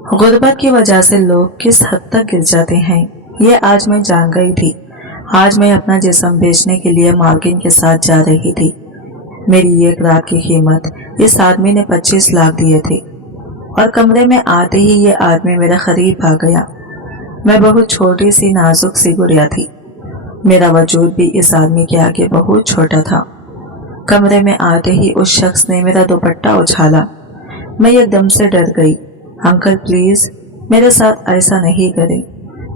गुर्बत की वजह से लोग किस हद तक गिर जाते हैं ये आज मैं जान गई थी। आज मैं अपना जिस्म बेचने के लिए मालकिन के साथ जा रही थी। मेरी एक रात की कीमत इस आदमी ने 25 लाख दिए थे और कमरे में आते ही ये आदमी मेरे करीब आ गया। मैं बहुत छोटी सी नाजुक सी गुड़िया थी। मेरा वजूद भी इस आदमी के आगे बहुत छोटा था। कमरे में आते ही उस शख्स ने मेरा दुपट्टा उछाला। मैं एकदम से डर गई। अंकल प्लीज मेरे साथ ऐसा नहीं करें।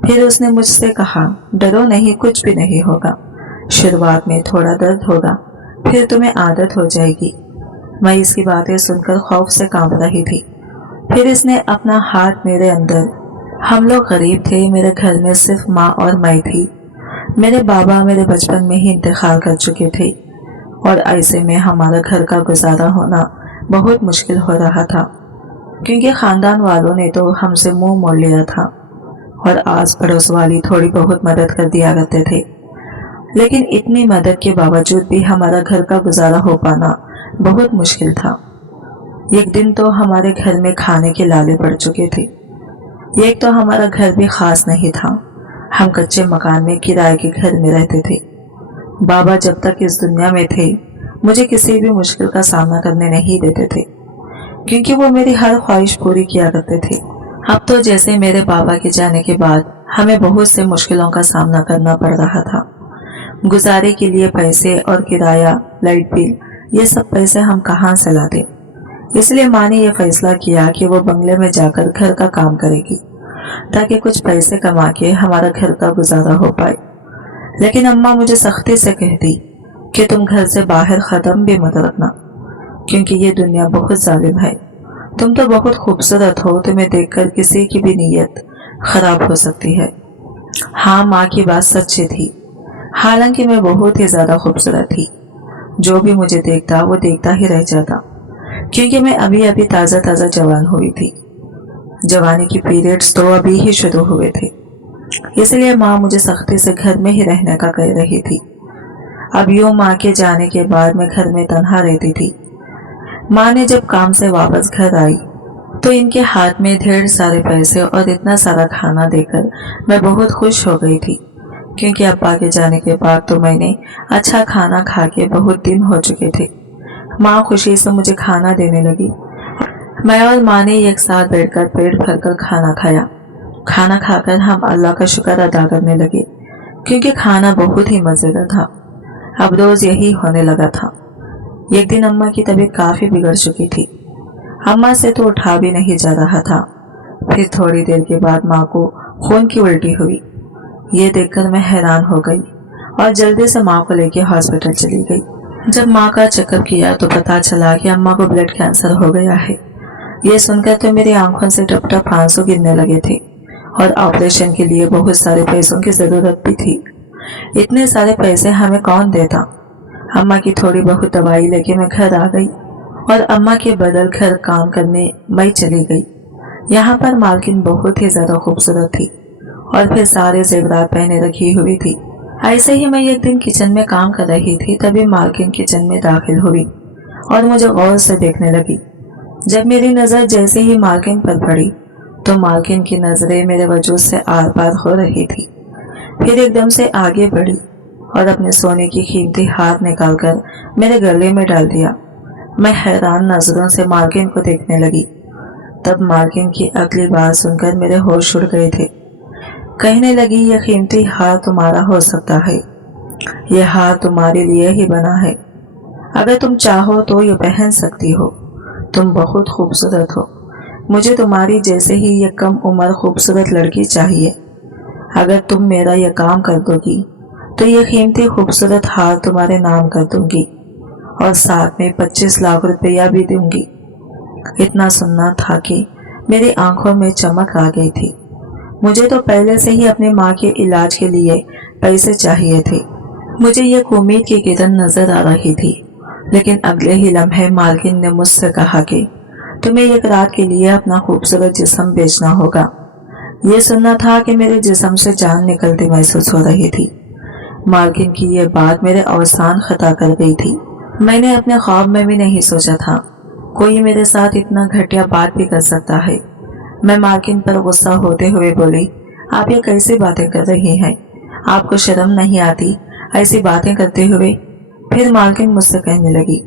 फिर उसने मुझसे कहा, डरो नहीं, कुछ भी नहीं होगा। शुरुआत में थोड़ा दर्द होगा, फिर तुम्हें आदत हो जाएगी। मैं इसकी बातें सुनकर खौफ से कांप रही थी। फिर इसने अपना हाथ मेरे अंदर। हम लोग गरीब थे, मेरे घर में सिर्फ माँ और मैं थी। मेरे बाबा मेरे बचपन में ही इंतकाल कर चुके थे और ऐसे में हमारा घर का गुजारा होना बहुत मुश्किल हो रहा था, क्योंकि खानदान वालों ने तो हमसे मुंह मोड़ लिया था और आस पड़ोस वाली थोड़ी बहुत मदद कर दिया करते थे। लेकिन इतनी मदद के बावजूद भी हमारा घर का गुजारा हो पाना बहुत मुश्किल था। एक दिन तो हमारे घर में खाने के लाले पड़ चुके थे। एक तो हमारा घर भी खास नहीं था। हम कच्चे मकान में किराए के घर में रहते थे। बाबा जब तक इस दुनिया में थे मुझे किसी भी मुश्किल का सामना करने नहीं देते थे, क्योंकि वो मेरी हर ख्वाहिश पूरी किया करते थे। अब तो जैसे मेरे बाबा के जाने के बाद हमें बहुत से मुश्किलों का सामना करना पड़ रहा था। गुजारे के लिए पैसे और किराया, लाइट बिल, ये सब पैसे हम कहाँ से लाते। इसलिए माँ ने यह फैसला किया कि वो बंगले में जाकर घर का काम करेगी, ताकि कुछ पैसे कमा के हमारा घर का गुजारा हो पाए। लेकिन अम्मा मुझे सख्ती से कहती कि तुम घर से बाहर कदम भी मत रखना, क्योंकि ये दुनिया बहुत जालिम है। तुम तो बहुत खूबसूरत हो, तुम्हें देखकर किसी की भी नीयत खराब हो सकती है। हाँ, माँ की बात सच्ची थी। हालांकि मैं बहुत ही ज्यादा खूबसूरत थी। जो भी मुझे देखता वो देखता ही रह जाता, क्योंकि मैं अभी अभी ताज़ा ताज़ा जवान हुई थी। जवानी की पीरियड्स तो अभी ही शुरू हुए थे। इसलिए माँ मुझे सख्ती से घर में ही रहने का कह रही थी। अब यूं माँ के जाने के बाद मैं घर में तन्हा रहती थी। माँ ने जब काम से वापस घर आई तो इनके हाथ में ढेर सारे पैसे और इतना सारा खाना देकर मैं बहुत खुश हो गई थी, क्योंकि अब्बा के जाने के बाद तो मैंने अच्छा खाना खा के बहुत दिन हो चुके थे। माँ खुशी से मुझे खाना देने लगी। मैं और माँ ने एक साथ बैठकर पेट भरकर खाना खाया। खाना खाकर हम अल्लाह का शुक्र अदा करने लगे, क्योंकि खाना बहुत ही मजेदार था। अब रोज यही होने लगा था। एक दिन अम्मा की तबीयत काफी बिगड़ चुकी थी। अम्मा से तो उठा भी नहीं जा रहा था। फिर थोड़ी देर के बाद माँ को खून की उल्टी हुई। ये देखकर मैं हैरान हो गई और जल्दी से माँ को लेकर हॉस्पिटल चली गई। जब माँ का चेकअप किया तो पता चला कि अम्मा को ब्लड कैंसर हो गया है। ये सुनकर तो मेरी आंखों से टप टप आंसू गिरने लगे थे और ऑपरेशन के लिए बहुत सारे पैसों की जरूरत भी थी। इतने सारे पैसे हमें कौन देता। अम्मा की थोड़ी बहुत दवाई लेके मैं घर आ गई और अम्मा के बदल घर काम करने मैं चली गई। यहाँ पर मालकिन बहुत ही ज्यादा खूबसूरत थी और फिर सारे जेवरात पहने रखी हुई थी। ऐसे ही मैं एक दिन किचन में काम कर रही थी, तभी मालकिन किचन में दाखिल हुई और मुझे गौर से देखने लगी। जब मेरी नजर जैसे ही मालकिन पर पड़ी तो मालकिन की नजरें मेरे वजूद से आर पार हो रही थी। फिर एकदम से आगे बढ़ी और अपने सोने की कीमती हाथ निकालकर मेरे गले में डाल दिया। मैं हैरान नजरों से मालकिन को देखने लगी। तब मालकिन की अगली बात सुनकर मेरे होश उड़ गए थे। कहने लगी, यह कीमती हाथ तुम्हारा हो सकता है। यह हाथ तुम्हारे लिए ही बना है। अगर तुम चाहो तो ये पहन सकती हो। तुम बहुत खूबसूरत हो। मुझे तुम्हारी जैसे ही ये कम उम्र खूबसूरत लड़की चाहिए। अगर तुम मेरा यह काम कर दोगी तो ये कीमती खूबसूरत हार तुम्हारे नाम कर दूंगी और साथ में 25 लाख रुपया भी दूंगी। इतना सुनना था कि मेरी आंखों में चमक आ गई थी। मुझे तो पहले से ही अपने माँ के इलाज के लिए पैसे चाहिए थे। मुझे ये उम्मीद की किरण नजर आ रही थी। लेकिन अगले ही लम्हे मालकिन ने मुझसे कहा कि तुम्हें एक रात के लिए अपना खूबसूरत जिस्म बेचना होगा। ये सुनना था कि मेरे जिस्म से जान निकलती महसूस हो रही थी। मालकिन की ये बात मेरे अवसान खता कर गई थी। मैंने अपने ख्वाब में भी नहीं सोचा था कोई मेरे साथ इतना घटिया बात भी कर सकता है। मैं मालकिन पर गुस्सा होते हुए बोली, आप ये कैसी बातें कर रही हैं? आपको शर्म नहीं आती ऐसी बातें करते हुए? फिर मालकिन मुझसे कहने लगी,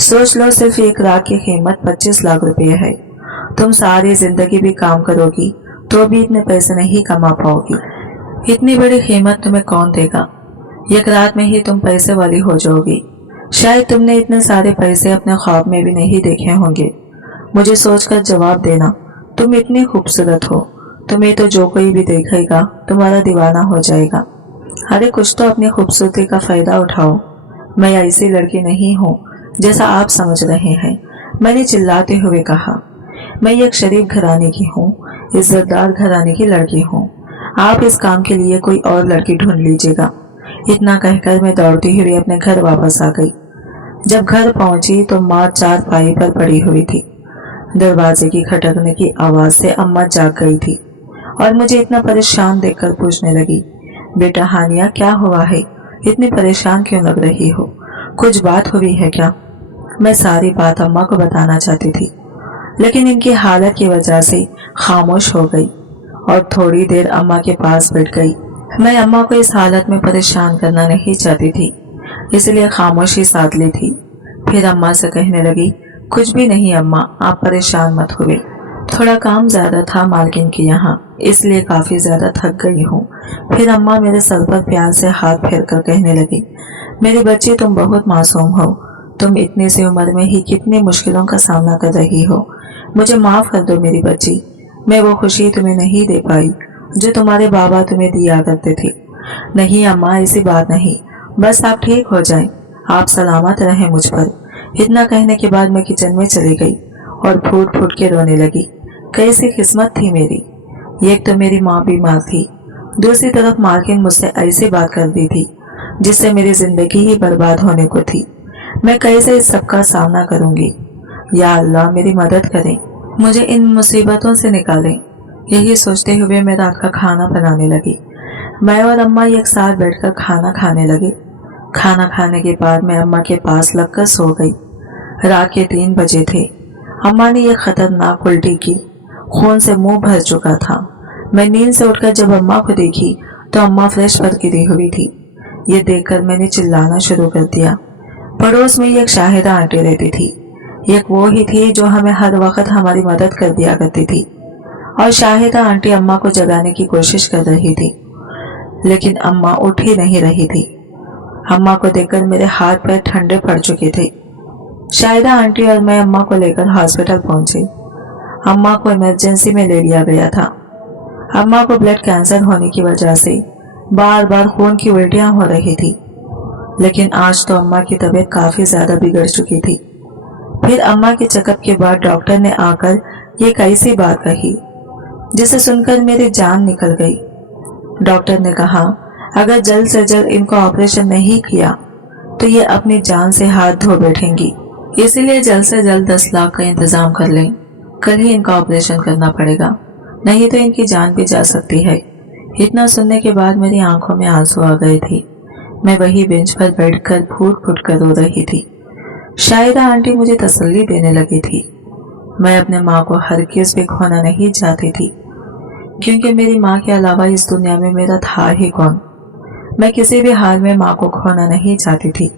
सोच लो, सिर्फ एक रात की कीमत 25 लाख रुपए है। तुम सारी जिंदगी भी काम करोगी तो भी इतने पैसे नहीं कमा पाओगी। इतनी बड़ी कीमत तुम्हें कौन देगा? एक रात में ही तुम पैसे वाली हो जाओगी। शायद तुमने इतने सारे पैसे अपने ख्वाब में भी नहीं देखे होंगे। मुझे सोचकर जवाब देना, तुम इतनी खूबसूरत हो, तुम्हें तो जो कोई भी देखेगा तुम्हारा दीवाना हो जाएगा। अरे कुछ तो अपनी खूबसूरती का फायदा उठाओ। मैं ऐसी लड़की नहीं हूँ जैसा आप समझ रहे हैं, मैंने चिल्लाते हुए कहा। मैं एक शरीफ घराने की हूँ, इज्जतदार घराने की लड़की हूँ। आप इस काम के लिए कोई और लड़की ढूंढ लीजिएगा। इतना कहकर मैं दौड़ती हुई अपने घर वापस आ गई। जब घर पहुंची तो माँ चारपाई पर पड़ी हुई थी। दरवाजे की खटकने की आवाज से अम्मा जाग गई थी और मुझे इतना परेशान देखकर पूछने लगी, बेटा हानिया क्या हुआ है? इतनी परेशान क्यों लग रही हो? कुछ बात हुई है क्या? मैं सारी बात अम्मा को बताना चाहती थी, लेकिन इनकी हालत की वजह से खामोश हो गई और थोड़ी देर अम्मा के पास बैठ गई। मैं अम्मा को इस हालत में परेशान करना नहीं चाहती थी, इसलिए खामोशी साध ली थी। फिर अम्मा से कहने लगी, कुछ भी नहीं अम्मा, आप परेशान मत हुए। थोड़ा काम ज्यादा था मालकिन के यहाँ, इसलिए काफी ज्यादा थक गई हूँ। फिर अम्मा मेरे सर पर प्यार से हाथ फेर कर कहने लगी, मेरी बच्ची तुम बहुत मासूम हो। तुम इतनी सी उम्र में ही कितनी मुश्किलों का सामना कर रही हो। मुझे माफ कर दो मेरी बच्ची, मैं वो खुशी तुम्हें नहीं दे पाई जो तुम्हारे बाबा तुम्हें दिया करते थे। नहीं अम्मा, ऐसी बात नहीं, बस आप ठीक हो जाएं, आप सलामत रहें मुझ पर। इतना कहने के बाद मैं किचन में चली गई और फूट फूट के रोने लगी। कैसी किस्मत थी मेरी। एक तो मेरी माँ बीमार थी, दूसरी तरफ मालकिन मुझसे ऐसी बात कर दी थी जिससे मेरी जिंदगी ही बर्बाद होने को थी। मैं कैसे इस सब का सामना करूंगी? या अल्लाह मेरी मदद करें, मुझे इन मुसीबतों से निकालें। यही सोचते हुए मैं रात का खाना बनाने लगी। मैं और अम्मा एक साथ बैठकर खाना खाने लगे। खाना खाने के बाद मैं अम्मा के पास लगकर सो गई। रात के 3 बजे थे। अम्मा ने एक खतरनाक उल्टी की, खून से मुंह भर चुका था। मैं नींद से उठकर जब अम्मा को देखी तो अम्मा फ्रेश पर गिरी हुई थी। ये देखकर मैंने चिल्लाना शुरू कर दिया। पड़ोस में एक शाहिदा आंटी रहती थी। एक वो ही थी जो हमें हर वक्त हमारी मदद कर दिया करती थी। और शाहिदा आंटी अम्मा को जगाने की कोशिश कर रही थी, लेकिन अम्मा उठ ही नहीं रही थी। अम्मा को देखकर मेरे हाथ पैर ठंडे पड़ चुके थे। शाहिदा आंटी और मैं अम्मा को लेकर हॉस्पिटल पहुंचे। अम्मा को इमरजेंसी में ले लिया गया था। अम्मा को ब्लड कैंसर होने की वजह से बार बार खून की उल्टियां हो रही थी, लेकिन आज तो अम्मा की तबीयत काफी ज्यादा बिगड़ चुकी थी। फिर अम्मा के चेकअप के बाद डॉक्टर ने आकर ये कैसी बात कही जिसे सुनकर मेरी जान निकल गई। डॉक्टर ने कहा, अगर जल्द से जल्द इनको ऑपरेशन नहीं किया तो ये अपनी जान से हाथ धो बैठेंगी, इसीलिए जल्द से जल्द 10 लाख का इंतजाम कर लें। कल ही इनका ऑपरेशन करना पड़ेगा, नहीं तो इनकी जान भी जा सकती है। इतना सुनने के बाद मेरी आंखों में आंसू आ गए थे। मैं वही बेंच पर बैठकर फूट फूट कर रो रही थी। शाहिदा आंटी मुझे तसल्ली देने लगी थी। मैं अपने माँ को हरगिज़ भी खोना नहीं चाहती थी, क्योंकि मेरी माँ के अलावा इस दुनिया में मेरा था ही कौन। मैं किसी भी हाल में माँ को खोना नहीं चाहती थी।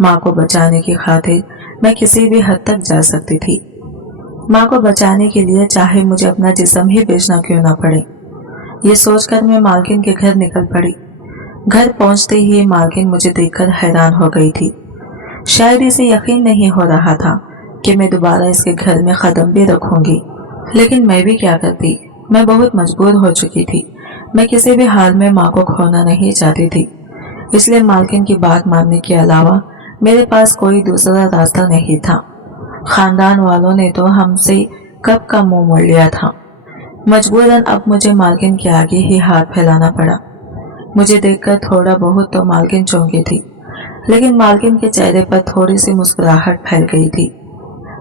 माँ को बचाने की खातिर मैं किसी भी हद तक जा सकती थी। माँ को बचाने के लिए चाहे मुझे अपना जिस्म ही बेचना क्यों ना पड़े। ये सोचकर मैं मालकिन के घर निकल पड़ी। घर पहुंचते ही मालकिन मुझे देखकर हैरान हो गई थी। शायद इसे यकीन नहीं हो रहा था कि मैं दोबारा इसके घर में कदम भी रखूंगी, लेकिन मैं भी क्या करती। मैं बहुत मजबूर हो चुकी थी। मैं किसी भी हाल में माँ को खोना नहीं चाहती थी, इसलिए मालकिन की बात मानने के अलावा मेरे पास कोई दूसरा रास्ता नहीं था। खानदान वालों ने तो हमसे कब का मुंह मोड़ लिया था। मजबूरन अब मुझे मालकिन के आगे ही हाथ फैलाना पड़ा। मुझे देखकर थोड़ा बहुत तो मालकिन चौंकी थी, लेकिन मालकिन के चेहरे पर थोड़ी सी मुस्कुराहट फैल गई थी।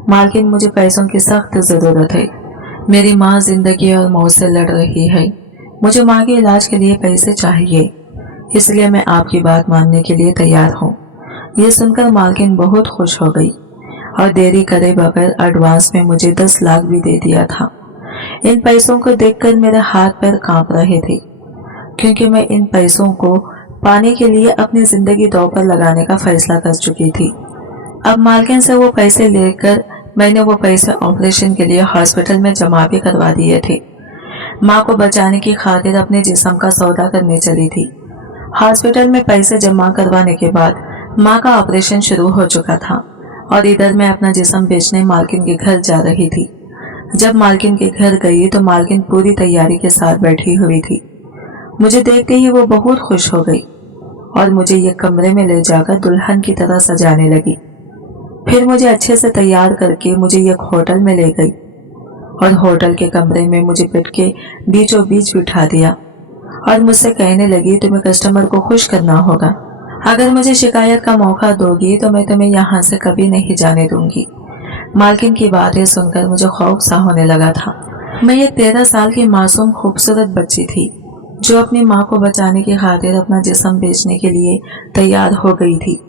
मालकिन, मुझे पैसों की सख्त जरूरत है। मेरी माँ जिंदगी और मौत से लड़ रही है। मुझे माँ के इलाज के लिए पैसे चाहिए, इसलिए मैं आपकी बात मानने के लिए तैयार हूँ। ये सुनकर मालकिन बहुत खुश हो गई और देरी करे बगैर एडवांस में मुझे 10 लाख भी दे दिया था। इन पैसों को देखकर मेरे हाथ पैर कांप रहे थे, क्योंकि मैं इन पैसों को पाने के लिए अपनी जिंदगी दांव पर लगाने का फैसला कर चुकी थी। अब मालकिन से वो पैसे लेकर मैंने वो पैसे ऑपरेशन के लिए हॉस्पिटल में जमा भी करवा दिए थे। माँ को बचाने की खातिर अपने जिस्म का सौदा करने चली थी। हॉस्पिटल में पैसे जमा करवाने के बाद माँ का ऑपरेशन शुरू हो चुका था और इधर मैं अपना जिस्म बेचने मालकिन के घर जा रही थी। जब मालकिन के घर गई तो मालकिन पूरी तैयारी के साथ बैठी हुई थी। मुझे देखते ही वो बहुत खुश हो गई और मुझे ये कमरे में ले जाकर दुल्हन की तरह सजाने लगी। फिर मुझे अच्छे से तैयार करके मुझे एक होटल में ले गई और होटल के कमरे में मुझे बेड के बीचों बीच बिठा दिया और मुझसे कहने लगी, तुम्हें कस्टमर को खुश करना होगा। अगर मुझे शिकायत का मौका दोगी तो मैं तुम्हें यहाँ से कभी नहीं जाने दूंगी। मालकिन की बातें सुनकर मुझे खौफ सा होने लगा था। मैं एक 13 साल की मासूम खूबसूरत बच्ची थी जो अपनी माँ को बचाने की खातिर अपना जिस्म बेचने के लिए तैयार हो गई थी।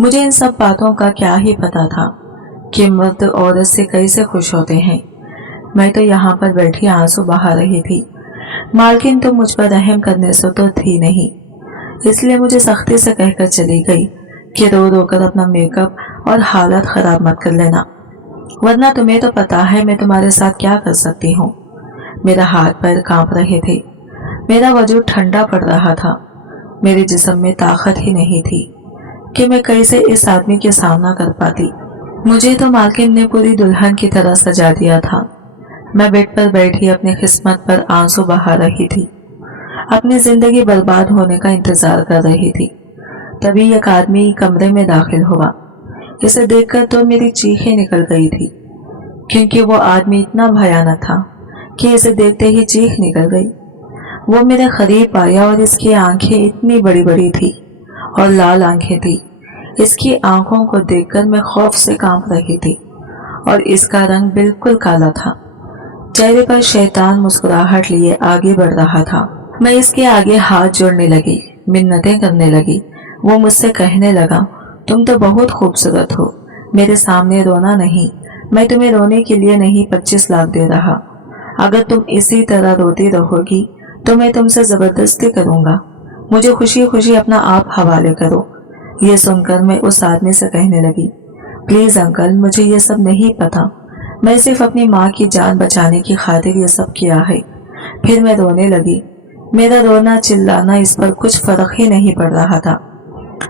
मुझे इन सब बातों का क्या ही पता था कि मर्द औरत से कैसे खुश होते हैं। मैं तो यहाँ पर बैठी आंसू बहा रही थी। मालकिन तो मुझ पर रहम करने से तो थी नहीं, इसलिए मुझे सख्ती से कहकर चली गई कि रो रो कर अपना मेकअप और हालत खराब मत कर लेना, वरना तुम्हें तो पता है मैं तुम्हारे साथ क्या कर सकती हूँ। मेरा हाथ पैर कांप रहे थे, मेरा वजूद ठंडा पड़ रहा था, मेरे जिस्म में ताकत ही नहीं थी कि मैं कैसे इस आदमी के सामना कर पाती। मुझे तो मालकिन ने पूरी दुल्हन की तरह सजा दिया था। मैं बेड पर बैठी अपनी किस्मत पर आंसू बहा रही थी, अपनी जिंदगी बर्बाद होने का इंतजार कर रही थी। तभी एक आदमी कमरे में दाखिल हुआ। इसे देखकर तो मेरी चीखें निकल गई थी, क्योंकि वो आदमी इतना भयानक था कि इसे देखते ही चीख निकल गई। वो मेरे करीब आया और इसकी आंखें इतनी बड़ी बड़ी थी और लाल आंखें थी। इसकी आंखों को देखकर मैं खौफ से कांप रही थी और इसका रंग बिल्कुल काला था। चेहरे पर शैतान मुस्कुराहट लिए आगे बढ़ रहा था। मैं इसके आगे हाथ जोड़ने लगी, मिन्नतें करने लगी। वो मुझसे कहने लगा, तुम तो बहुत खूबसूरत हो, मेरे सामने रोना नहीं। मैं तुम्हें रोने के लिए नहीं 25 लाख दे रहा। अगर तुम इसी तरह रोती रहोगी तो मैं तुमसे जबरदस्ती करूंगा। मुझे खुशी खुशी अपना आप हवाले करो। ये सुनकर मैं उस आदमी से कहने लगी, प्लीज अंकल, मुझे ये सब नहीं पता। मैं सिर्फ अपनी माँ की जान बचाने की खातिर ये सब किया है। फिर मैं रोने लगी। मेरा रोना चिल्लाना इस पर कुछ फर्क ही नहीं पड़ रहा था।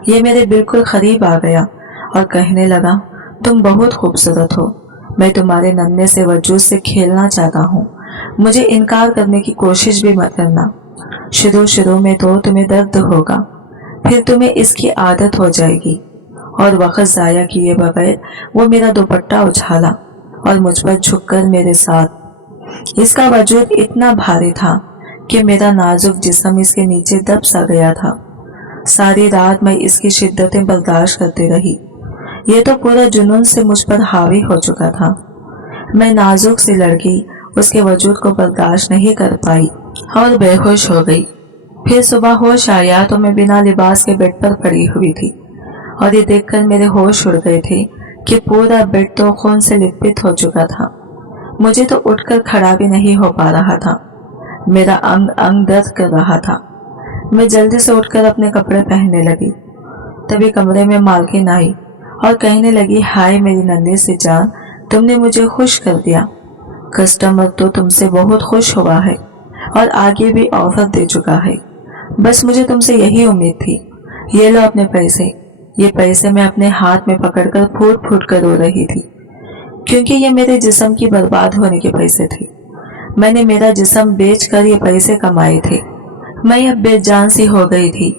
ये मेरे बिल्कुल करीब आ गया और कहने लगा, तुम बहुत खूबसूरत हो, मैं तुम्हारे नन्हे से वजूद से खेलना चाहता हूँ। मुझे इनकार करने की कोशिश भी मत करना। शुरू में तो तुम्हें दर्द होगा, फिर तुम्हें इसकी आदत हो जाएगी। और वक्त जाया किए बगैर वो मेरा दुपट्टा उछाला और मुझ पर झुककर मेरे साथ। इसका वजूद इतना भारी था कि मेरा नाजुक जिस्म इसके नीचे दब सा गया था। सारी रात मैं इसकी शिद्दतें बर्दाश्त करती रही। ये तो पूरा जुनून से मुझ पर हावी हो चुका था। मैं नाजुक सी लड़की उसके वजूद को बर्दाश्त नहीं कर पाई और बेहोश हो गई। फिर सुबह होश आया तो मैं बिना लिबास के बेड पर पड़ी हुई थी और ये देखकर मेरे होश उड़ गए थे कि पूरा बेड तो खून से लिपट हो चुका था। मुझे तो उठकर खड़ा भी नहीं हो पा रहा था। मेरा अंग अंग दर्द कर रहा था। मैं जल्दी से उठकर अपने कपड़े पहनने लगी। तभी कमरे में मालकिन आई और कहने लगी, हाय मेरी नन्ही सी जान, तुमने मुझे खुश कर दिया। कस्टमर तो तुमसे बहुत खुश हुआ है और आगे भी ऑफर दे चुका है। बस मुझे तुमसे यही उम्मीद थी। ये लो अपने पैसे। ये पैसे मैं अपने हाथ में पकड़कर फूट फूट कर रो रही थी, क्योंकि ये मेरे जिस्म की बर्बाद होने के पैसे थे। मैंने मेरा जिस्म बेचकर ये पैसे कमाए थे। मैं अब बेजान सी हो गई थी।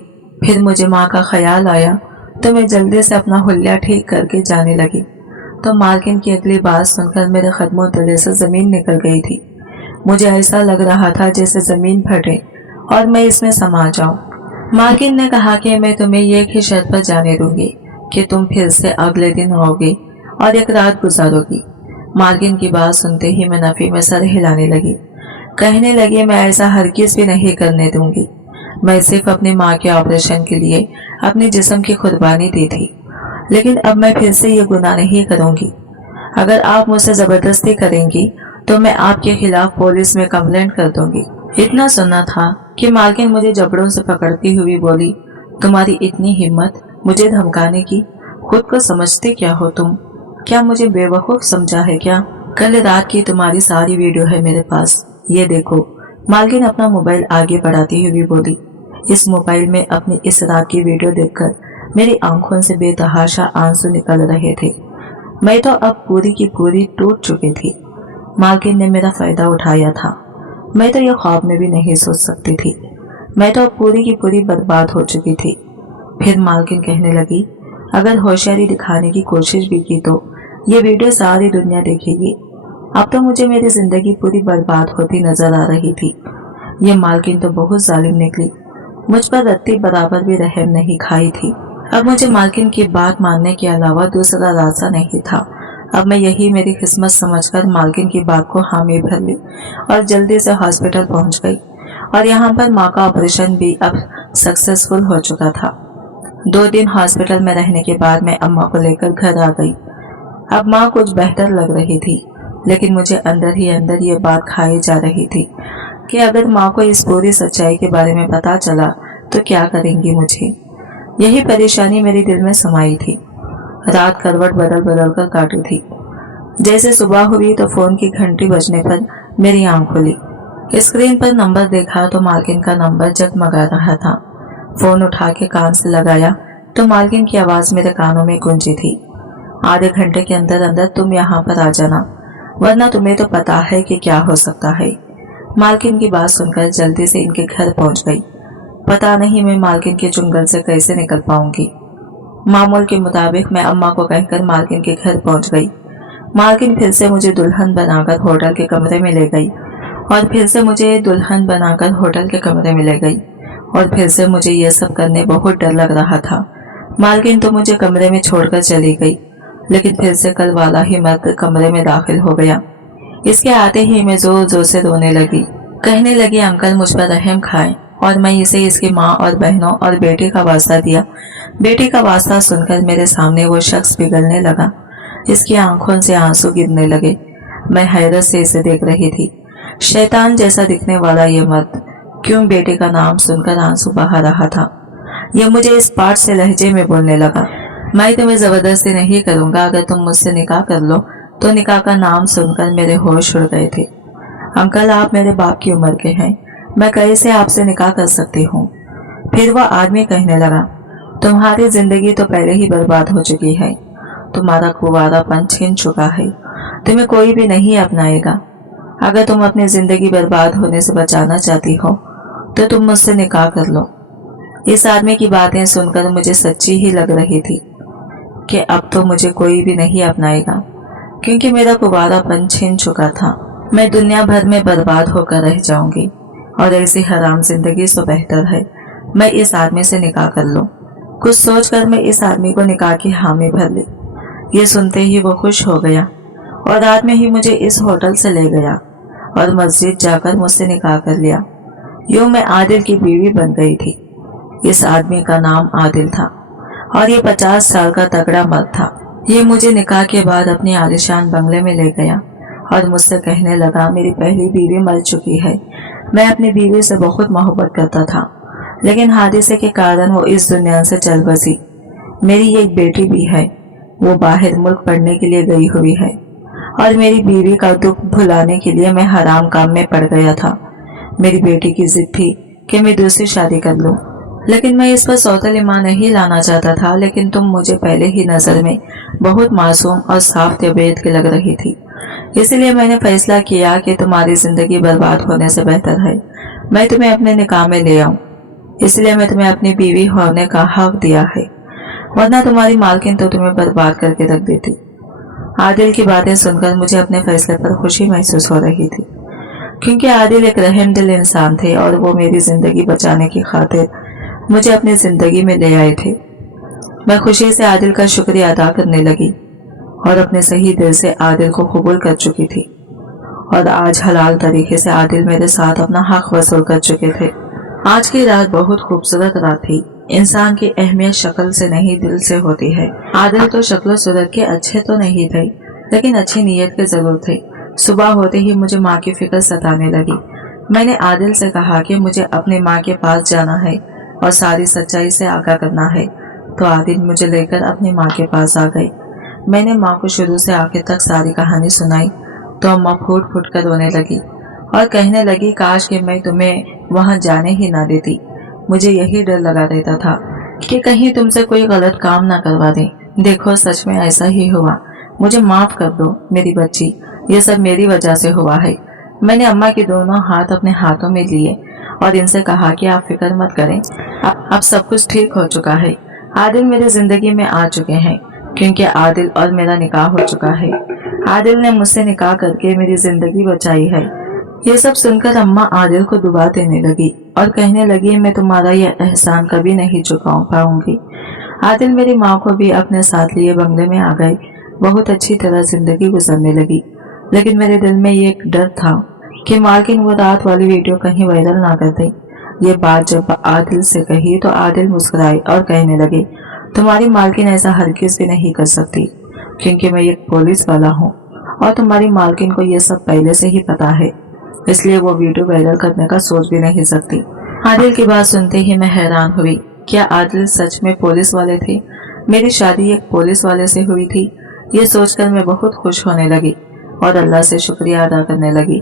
फिर मुझे माँ का ख्याल आया तो मैं जल्दी से अपना हुलिया ठीक करके जाने लगी तो मालकिन की अगली बात सुनकर मेरे कदमों तले से जमीन निकल गई थी। मुझे ऐसा लग रहा था जैसे जमीन फटे और मैं इसमें समा जाऊं। मालकिन ने कहा कि मैं तुम्हें एक ही शर्त पर जाने दूंगी कि तुम फिर से अगले दिन आओगे और एक रात गुजारोगी। मालकिन की बात सुनते ही मैं नफी में सर हिलाने लगी। कहने लगी, मैं ऐसा हरगिज़ भी नहीं करने दूंगी। मैं सिर्फ अपनी माँ के ऑपरेशन के लिए अपने जिस्म की कुर्बानी दी थी, लेकिन अब मैं फिर से ये गुनाह नहीं करूंगी। अगर आप मुझसे जबरदस्ती करेंगी तो मैं आपके खिलाफ पुलिस में कंप्लेंट कर दूंगी। इतना सुना था कि मालकिन मुझे जबड़ों से पकड़ती हुई बोली, तुम्हारी इतनी हिम्मत मुझे धमकाने की, खुद को समझते क्या हो तुम? क्या मुझे बेवकूफ समझा है क्या? कल रात की तुम्हारी सारी वीडियो है मेरे पास, ये देखो। मालकिन अपना मोबाइल आगे बढ़ाती हुई बोली। इस मोबाइल में अपनी इस रात की वीडियो देखकर मेरी आंखों से बेतहाशा आंसू निकल रहे थे। मैं तो अब पूरी की पूरी टूट चुकी थी। मालकिन ने मेरा फायदा उठाया था। मैं तो यह ख्वाब में भी नहीं सोच सकती थी। मैं तो अब पूरी की पूरी बर्बाद हो चुकी थी। फिर मालकिन कहने लगी, अगर होशियारी दिखाने की कोशिश भी की तो ये वीडियो सारी दुनिया देखेगी। अब तो मुझे मेरी जिंदगी पूरी बर्बाद होती नजर आ रही थी। ये मालकिन तो बहुत जालिम निकली। मुझ पर रत्ती बराबर भी रहम नहीं खाई थी। अब मुझे मालकिन की बात मानने के अलावा दूसरा रास्ता नहीं था। अब मैं यही मेरी किस्मत समझकर मालकिन की बात को हामी भर ली और जल्दी से हॉस्पिटल पहुंच गई। और यहाँ पर माँ का ऑपरेशन भी अब सक्सेसफुल हो चुका था। 2 दिन हॉस्पिटल में रहने के बाद मैं अम्मा को लेकर घर आ गई। अब माँ कुछ बेहतर लग रही थी, लेकिन मुझे अंदर ही अंदर ये बात खाई जा रही थी कि अगर माँ को इस पूरी सच्चाई के बारे में पता चला तो क्या करेंगी मुझे। यही परेशानी मेरे दिल में समाई थी। रात करवट बदल बदल कर काटी थी। जैसे सुबह हुई तो फोन की घंटी बजने पर मेरी आंख खुली। स्क्रीन पर नंबर देखा तो मालकिन का नंबर जगमगा रहा था। फोन उठा के कान से लगाया तो मालकिन की आवाज मेरे कानों में गूंजी थी, आधे घंटे के अंदर अंदर तुम यहाँ पर आ जाना, वरना तुम्हें तो पता है कि क्या हो सकता है। मालकिन की बात सुनकर जल्दी से इनके घर पहुंच गई। पता नहीं मैं मालकिन के चुंगल से कैसे निकल पाऊंगी। मामूल के मुताबिक मैं अम्मा को कहकर मालकिन के घर पहुंच गई। मालकिन फिर से मुझे दुल्हन बनाकर होटल के कमरे में ले गई और फिर से मुझे दुल्हन बनाकर होटल के कमरे में ले गई और फिर से मुझे यह सब करने बहुत डर लग रहा था। मालकिन तो मुझे कमरे में छोड़कर चली गई, लेकिन फिर से कल वाला ही मर्द कमरे में दाखिल हो गया। इसके आते ही मैं जोर जोर से रोने लगी। कहने लगी, अंकल मुझ पर रहम खाएं। और मैं इसे इसकी माँ और बहनों और बेटे का वास्ता दिया। बेटे का वास्ता सुनकर मेरे सामने वो शख्स पिघलने लगा। इसकी आंखों से आंसू गिरने लगे। मैं हैरत से इसे देख रही थी। शैतान जैसा दिखने वाला ये मर्द क्यों बेटे का नाम सुनकर आंसू बहा रहा था। यह मुझे इस पाठ से लहजे में बोलने लगा, मैं तुम्हें जबरदस्ती नहीं करूंगा, अगर तुम मुझसे निकाह कर लो तो निकाह का नाम सुनकर मेरे होश उड़ गए थे। अंकल आप मेरे बाप की उम्र के हैं, मैं कैसे आपसे निकाह कर सकती हूँ। फिर वह आदमी कहने लगा, तुम्हारी जिंदगी तो पहले ही बर्बाद हो चुकी है, तुम्हारा कुंवारापन छिन चुका है, तुम्हें कोई भी नहीं अपनाएगा। अगर तुम अपनी जिंदगी बर्बाद होने से बचाना चाहती हो तो तुम मुझसे निकाह कर लो। इस आदमी की बातें सुनकर मुझे सच्ची ही लग रही थी कि अब तो मुझे कोई भी नहीं अपनाएगा, क्योंकि मेरा कुंवारापन छिन चुका था। मैं दुनिया भर में बर्बाद होकर रह जाऊंगी और ऐसी हराम जिंदगी से बेहतर है मैं इस आदमी से निकाह कर लूं। कुछ सोचकर मैं इस आदमी को निकाह की हामी भर ली। ये सुनते ही वो खुश हो गया और रात में ही मुझे इस होटल से ले गया और मस्जिद जाकर मुझसे निकाह कर लिया। यूं मैं आदिल की बीवी बन गई थी। इस आदमी का नाम आदिल था और ये 50 साल का तगड़ा मर्द था। ये मुझे निकाह के बाद अपने आलिशान बंगले में ले गया और मुझसे कहने लगा, मेरी पहली बीवी मर चुकी है, मैं अपनी बीवी से बहुत मोहब्बत करता था, लेकिन हादसे के कारण वो इस दुनिया से चल बसी। मेरी एक बेटी भी है, वो बाहर मुल्क पढ़ने के लिए गई हुई है और मेरी बीवी का दुख भुलाने के लिए मैं हराम काम में पड़ गया था। मेरी बेटी की जिद थी कि मैं दूसरी शादी कर लूं, लेकिन मैं इस पर सौतल ईमान नहीं लाना चाहता था, लेकिन तुम मुझे पहले ही नजर में बहुत मासूम और साफ तबीयत की लग रही थी, इसलिए मैंने फैसला किया कि तुम्हारी जिंदगी बर्बाद होने से बेहतर है मैं तुम्हें अपने निकाह में ले आऊं। इसलिए मैं तुम्हें अपनी बीवी होने का हक दिया है, वरना तुम्हारी मालकिन तो तुम्हें बर्बाद करके रख देती। आदिल की बातें सुनकर मुझे अपने फैसले पर खुशी महसूस हो रही थी, क्योंकि आदिल एक रहमदिल इंसान थे और वो मेरी जिंदगी बचाने की खातिर मुझे अपनी जिंदगी में ले आए थे। मैं खुशी से आदिल का शुक्रिया अदा करने लगी और अपने सही दिल से आदिल को कबूल कर चुकी थी और आज हलाल तरीके से आदिल मेरे साथ अपना हक वसूल कर चुके थे। आज की रात बहुत खूबसूरत रात थी। इंसान की अहमियत शक्ल से नहीं दिल से होती है। आदिल तो शक्ल सूरत के अच्छे तो नहीं थे, लेकिन अच्छी नीयत के जरूर थे। सुबह होते ही मुझे माँ की फिक्र सताने लगी। मैंने आदिल से कहा कि मुझे अपनी माँ के पास जाना है और सारी सच्चाई से आगाह करना है, तो आदिल मुझे लेकर अपनी माँ के पास आ गई। मैंने माँ को शुरू से आखिर तक सारी कहानी सुनाई तो अम्मा फूट फूट कर रोने लगी और कहने लगी, काश कि मैं तुम्हें वहाँ जाने ही ना देती। मुझे यही डर लगा रहता था कि कहीं तुमसे कोई गलत काम ना करवा दे। देखो सच में ऐसा ही हुआ। मुझे माफ कर दो मेरी बच्ची, ये सब मेरी वजह से हुआ है। मैंने अम्मा के दोनों हाथ अपने हाथों में लिए और इनसे कहा कि आप फिक्र मत करें, अब सब कुछ ठीक हो चुका है। आदिल मेरी जिंदगी में आ चुके हैं क्योंकि आदिल और मेरा निकाह हो चुका है। आदिल ने मुझसे निकाह करके मेरी जिंदगी बचाई है। ये सब सुनकर अम्मा आदिल को दुआ देने लगी और कहने लगी, मैं तुम्हारा यह एहसान कभी नहीं चुका पाऊंगी। आदिल मेरी माँ को भी अपने साथ लिए बंगले में आ गए। बहुत अच्छी तरह जिंदगी गुजरने लगी, लेकिन मेरे दिल में ये एक डर था कि मालकिन वो रात वाली वीडियो कहीं वायरल ना कर दे। ये बात जब आदिल से कही तो आदिल मुस्कुराए और कहने लगे, तुम्हारी मालकिन ऐसा हरगिज भी नहीं कर सकती क्योंकि मैं एक पुलिस वाला हूँ और तुम्हारी मालकिन को ये सब पहले से ही पता है, इसलिए वो वीडियो वायरल करने का सोच भी नहीं सकती। आदिल की बात सुनते ही मैं हैरान हुई। क्या आदिल सच में पुलिस वाले थे? मेरी शादी एक पुलिस वाले से हुई थी। ये सोचकर मैं बहुत खुश होने लगी और अल्लाह से शुक्रिया अदा करने लगी।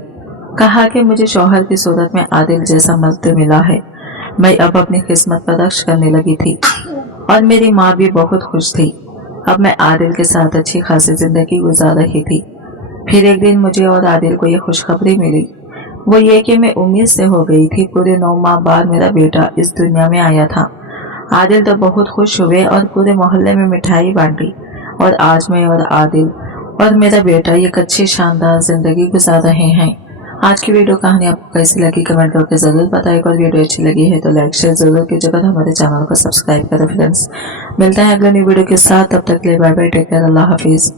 कहा कि मुझे शौहर की सूरत में आदिल जैसा मर्द मिला है। मैं अब अपनी किस्मत पर रक्श करने लगी थी और मेरी माँ भी बहुत खुश थी। अब मैं आदिल के साथ अच्छी खासी जिंदगी गुजार रही थी। फिर एक दिन मुझे और आदिल को ये खुशखबरी मिली। वो ये कि मैं उम्मीद से हो गई थी। पूरे 9 माह बाद मेरा बेटा इस दुनिया में आया था। आदिल तो बहुत खुश हुए और पूरे मोहल्ले में मिठाई बांटी और आज मैं और आदिल और मेरा बेटा एक अच्छी शानदार जिंदगी गुजार रहे हैं। आज की वीडियो कहानी आपको कैसी लगी कमेंट करके जरूर बताइएगा और वीडियो अच्छी लगी है तो लाइक शेयर जरूर कीजिएगा। हमारे चैनल को सब्सक्राइब करें फ्रेंड्स। मिलते हैं अगले न्यू वीडियो के साथ, तब तक के लिए बाय बाय, टेक केयर, अल्लाह हाफिज।